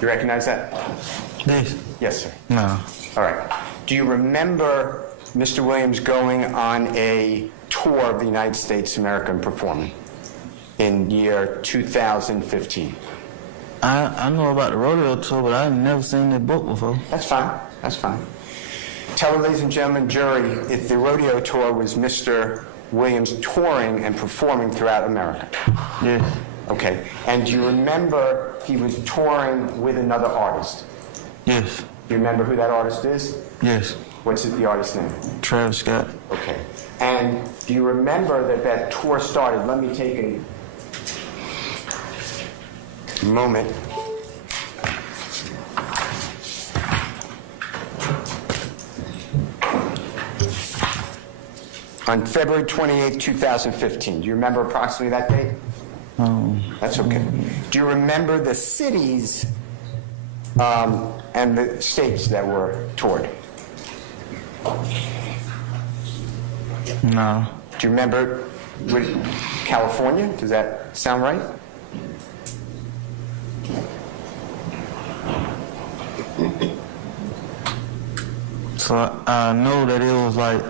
You recognize that? This? Yes, sir. No. All right. Do you remember Mr. Williams going on a tour of the United States of America and performing in year 2015? I know about the rodeo tour, but I've never seen that book before. That's fine. That's fine. Tell the ladies and gentlemen, jury, if the rodeo tour was Mr. Williams touring and performing throughout America. Yes. Okay. And do you remember he was touring with another artist? Yes. Do you remember who that artist is? Yes. What's the artist's name? Travis Scott. Okay. And do you remember that tour started? Let me take a moment. On February 28th, 2015. Do you remember approximately that date? That's okay. Do you remember the cities and the states that were toured? No. Do you remember California? Does that sound right? So I know that it was like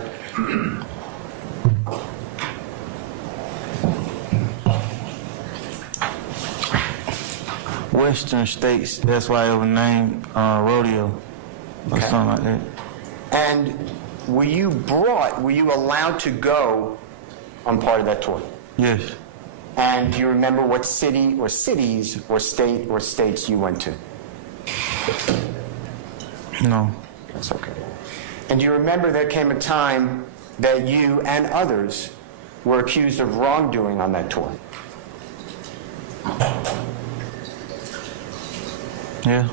Western states. That's why it was named rodeo or something like that. And were you allowed to go on part of that tour? Yes. And do you remember what city or cities or state or states you went to? No. That's okay. And do you remember there came a time that you and others were accused of wrongdoing on that tour? Yeah.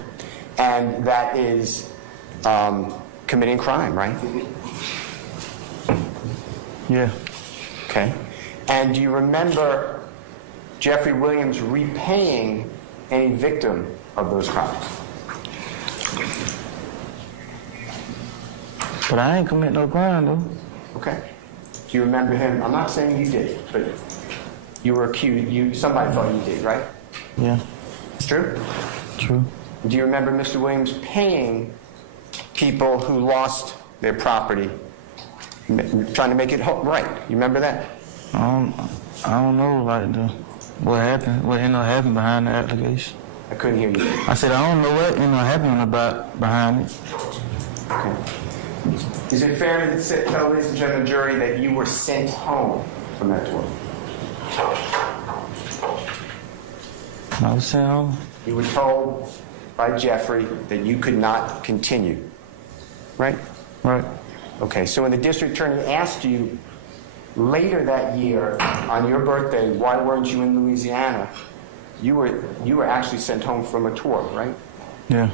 And that is committing crime, right? Yeah. Okay. And do you remember Jeffrey Williams repaying any victim of those crimes? But I ain't commit no crime though. Okay. Do you remember him? I'm not saying you did, but you were accused. Somebody thought you did, right? Yeah. True? True. Do you remember Mr. Williams paying people who lost their property, trying to make it right? You remember that? I don't know like what happened, what ended up happening behind the application. I couldn't hear you. I said I don't know what ended up happening about behind it. Okay. Is it fair to tell, ladies and gentlemen, jury, that you were sent home from that tour? I was sent home. You were told by Jeffrey that you could not continue, right? Right. Okay, so when the district attorney asked you later that year on your birthday, why weren't you in Louisiana, you were actually sent home from a tour, right? Yeah.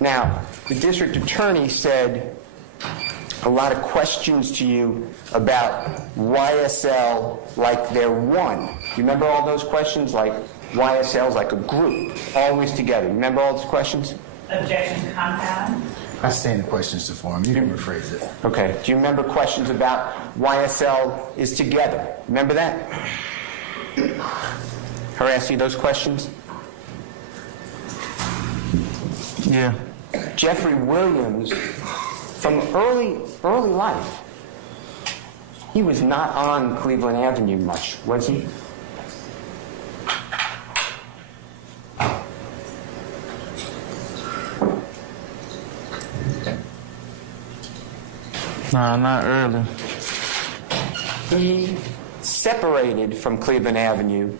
Now, the district attorney said a lot of questions to you about YSL like they're one. You remember all those questions? Like YSL's like a group, always together. You remember all those questions? Objection to compound. I stand the questions to form. You can rephrase it. Okay. Do you remember questions about YSL is together? Remember that? Her asking you those questions? Yeah. Jeffrey Williams, from early life, he was not on Cleveland Avenue much, was he? Nah, not early. He separated from Cleveland Avenue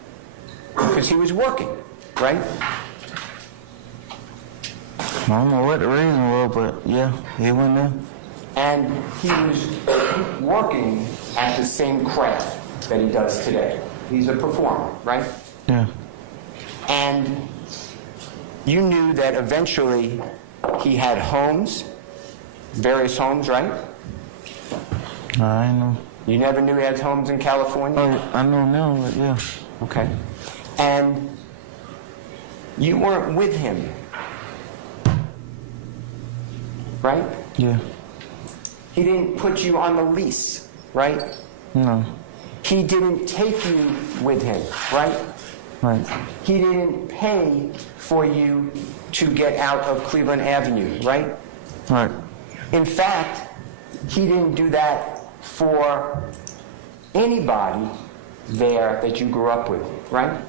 because he was working, right? I don't know what the reason was, but yeah, he went there. And he was working at the same craft that he does today. He's a performer, right? Yeah. And you knew that eventually he had homes, various homes, right? I ain't know. You never knew he had homes in California? Oh, I know now, but yeah. Okay. And you weren't with him, right? Yeah. He didn't put you on the lease, right? No. He didn't take you with him, right? Right. He didn't pay for you to get out of Cleveland Avenue, right? Right. In fact, he didn't do that for anybody there that you grew up with, right?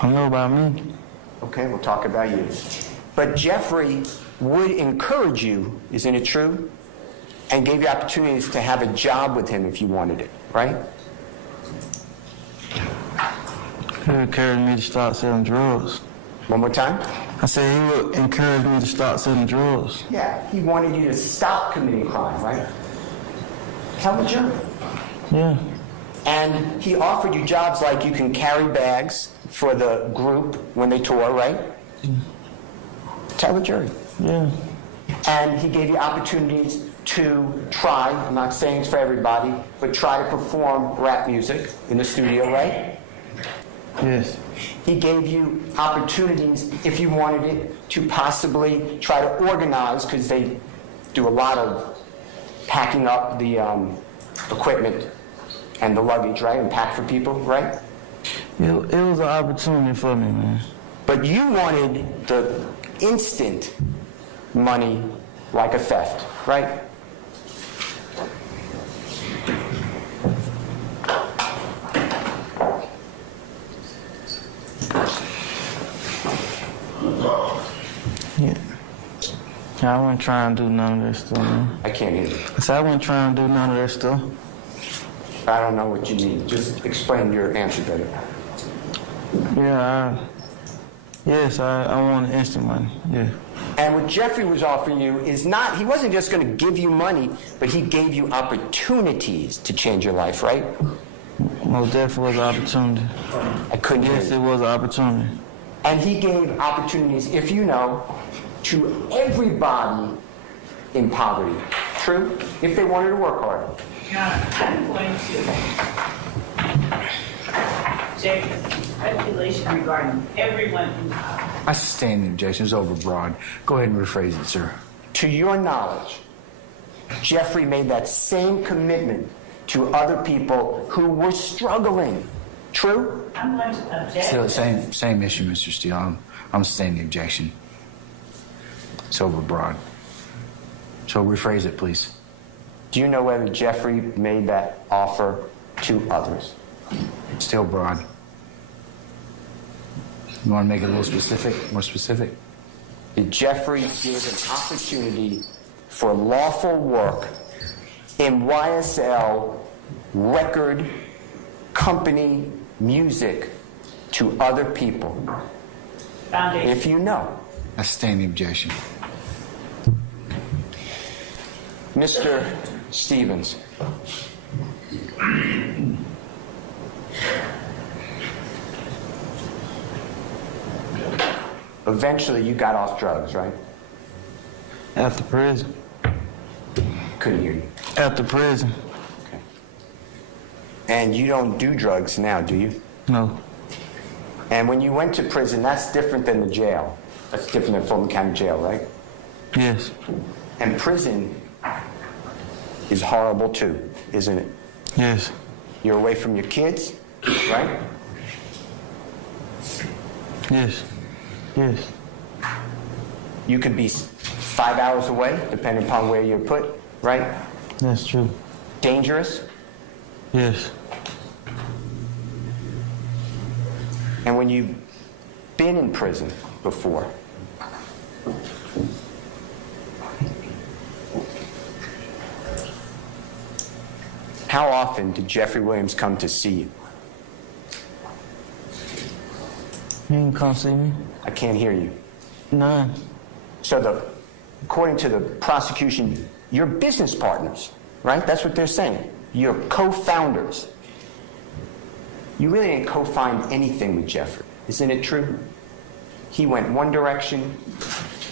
I know about me. Okay, we'll talk about you. But Jeffrey would encourage you, isn't it true? And gave you opportunities to have a job with him if you wanted it, right? He would encourage me to start selling drugs. One more time? I said he would encourage me to start selling drugs. Yeah, he wanted you to stop committing crime, right? Tell the jury. Yeah. And he offered you jobs like you can carry bags for the group when they tour, right? Tell the jury. Yeah. And he gave you opportunities to try, I'm not saying it's for everybody, but try to perform rap music in the studio, right? Yes. He gave you opportunities, if you wanted it, to possibly try to organize, because they do a lot of packing up the equipment and the luggage, right? And pack for people, right? It was an opportunity for me, man. But you wanted the instant money like a theft, right? Yeah. I wasn't trying to do none of that stuff, man. I can't hear you. I said I wasn't trying to do none of that stuff. I don't know what you mean. Just explain your answer better. Yeah, I wanted instant money. Yeah. And what Jeffrey was offering you is not, he wasn't just going to give you money, but he gave you opportunities to change your life, right? Most definitely was an opportunity. I couldn't hear Yes, you. it was an opportunity. And he gave opportunities, if you know, to everybody in poverty. True? If they wanted to work hard. Now, I'm going to check speculation regarding everyone in power. I sustain the objection. It's overbroad. Go ahead and rephrase it, sir. To your knowledge, Jeffrey made that same commitment to other people who were struggling. True? I'm going to object. Still, same issue, Mr. Steele. I'm sustaining the objection. It's overbroad. So rephrase it, please. Do you know whether Jeffrey made that offer to others? Still broad. You want to make it a little specific, more specific? Did Jeffrey give an opportunity for lawful work in YSL record company music to other people? Foundation. If you know. I sustain the objection. Mr. Stevens. Eventually you got off drugs, right? After prison. Couldn't hear you. After prison. Okay. And you don't do drugs now, do you? No. And when you went to prison, that's different than the jail. That's different than Fulton County Jail, right? Yes. And prison is horrible too, isn't it? Yes. You're away from your kids, right? Yes. Yes. You could be 5 hours away, depending upon where you're put, right? That's true. Dangerous. Yes. And when you've been in prison before, how often did Jeffrey Williams come to see you? You can come see me. I can't hear you. None. So according to the prosecution, you're business partners, right? That's what they're saying. You're co-founders. You really didn't co-found anything with Jeffrey. Isn't it true? He went one direction,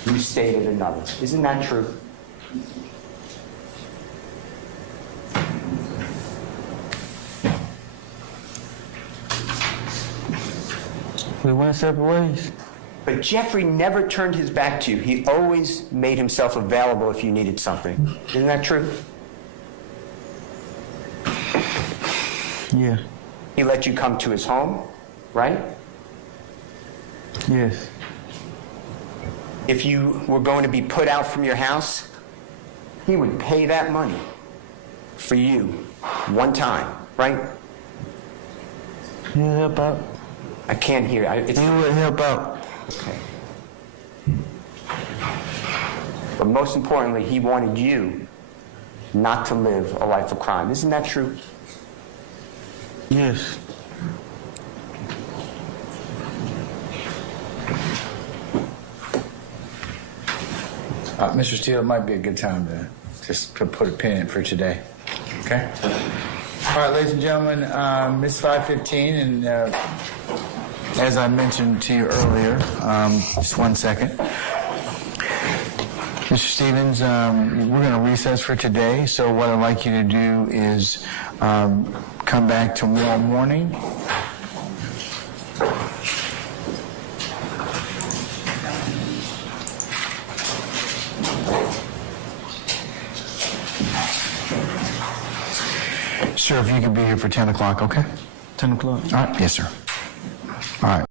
you stayed in another. Isn't that true? We went separate ways. But Jeffrey never turned his back to you. He always made himself available if you needed something. Isn't that true? Yeah. He let you come to his home, right? Yes. If you were going to be put out from your house, he would pay that money for you one time, right? He'll help out. I can't hear. He would help out. Okay. But most importantly, he wanted you not to live a life of crime. Isn't that true? Yes. Mr. Steele, it might be a good time to just to put a pin in for today. Okay? All right, ladies and gentlemen, it's 5:15, and as I mentioned to you earlier, just 1 second. Mr. Stevens, we're going to recess for today, so what I'd like you to do is come back tomorrow morning. Sir, if you could be here for 10 o'clock, okay? 10 o'clock. All right. Yes, sir. All right.